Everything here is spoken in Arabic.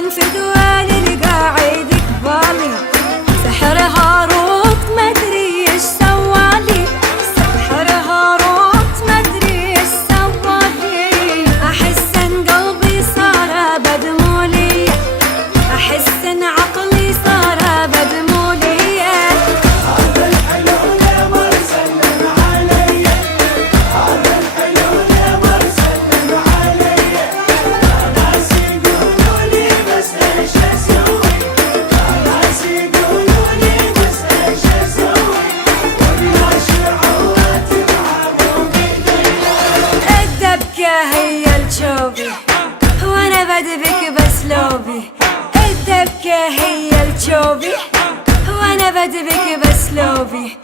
من في دوالي القاعد قبالي، سحر هاروت مدري ايش سوالي، سحر هاروت مدري ايش سوالي. احس ان قلبي صار بدمولي، احس ان عقلي صار بدمولي. هذا الحلو القمر سلم علي، هذا الحلو القمر سلم علي. ناس يقولوا لي بس ايش اسوي، ناس يقولوا لي بس ايش اسوي، ولا شعورات معاهم بايديا. الدبكة هي الجوبي وانا بدبك باسلوبي، الدبكة هي الجوبي وانا بدبك باسلوبي.